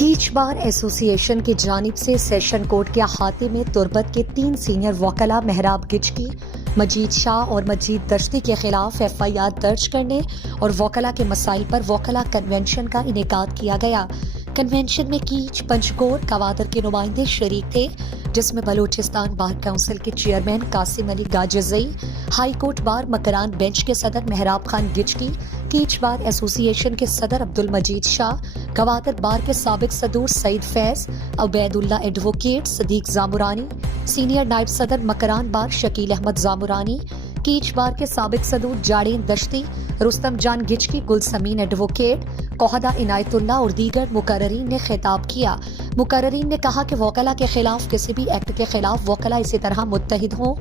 कीच bar association की जानिब से सेशन कोर्ट के अहाते में तुर्बत के 3 सीनियर वकला महराब गिचकी, मजीद शाह और मजीद दश्ती के खिलाफ FIR दर्ज करने और वकला के मसाइल पर वकला कन्वेंशन का इनेकाद किया गया। कन्वेंशन में कीच, पंचकोर, कवादर के नुमाइंदे शरीक थे, जिसमें बलूचिस्तान बार काउंसिल के chairman Qasim Ali Ghazazai, high court bar Makran bench के सदर महराब खान गिचकी, कीच बार एसोसिएशन के सदर अब्दुल मजीद शाह, कवादर बार के साबिक सदूर सईद फैज, उबैदुल्ला एडवोकेट, सदीक जामुरानी, सीनियर नायब सदर मकरान बार शकील अहमद जामुरानी, कीच बार के साबिक सदूर जाड़ीन दश्ती, रुस्तम जान गिचकी, गुलसमीन एडवोकेट, कोहदा इनायतुल्ला और दीगर मुकर्ररीन ने खिताब किया। मुकर्ररीन ने कहा कि वकला के खिलाफ किसी भी एक्ट के खिलाफ वकला इसी तरह मुत्तहिद हों।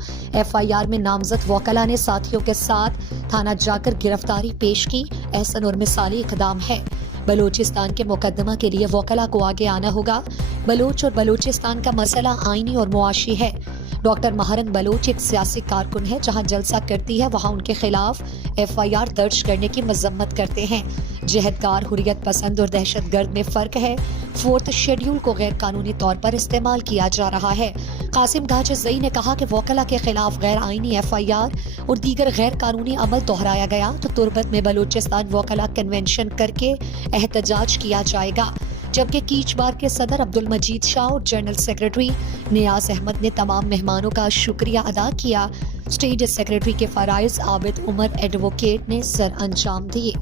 FIR में नामजद वकला ने साथियों के साथ थाना जाकर गिरफ्तारी पेश की, एहसन और मिसाली इकदाम है। बलूचिस्तान के मुकदमा के लिए वकला को आगे आना होगा। बलूच और बलूचिस्तान का मसला आईनी और मुआशी है। डॉक्टर महारंग बलोच एक सियासी कारकुन है, जहां जलसा करती है वहां उनके खिलाफ FIR दर्ज करने की मजम्मत करते हैं। जहदगार, हुर्रियत पसंद और दहशत गर्द में फ़र्क है। 4th शेड्यूल को गैर कानूनी तौर पर इस्तेमाल किया जा रहा है। कासिम गाजज़ई ने कहा कि वकला के खिलाफ गैर आईनी FIR और दीगर गैर कानूनी अमल दोहराया गया तो तुर्बत में बलूचिस्तान वकला कन्वेंशन करके एहतजाज किया जाएगा। जबकि कीच बार के सदर अब्दुल मजीद शाह और जनरल सेक्रेटरी नियाज अहमद ने तमाम मेहमानों का शुक्रिया अदा किया। स्टेट सेक्रेटरी के फराइज आबिद उमर एडवोकेट ने सर अंजाम दिए।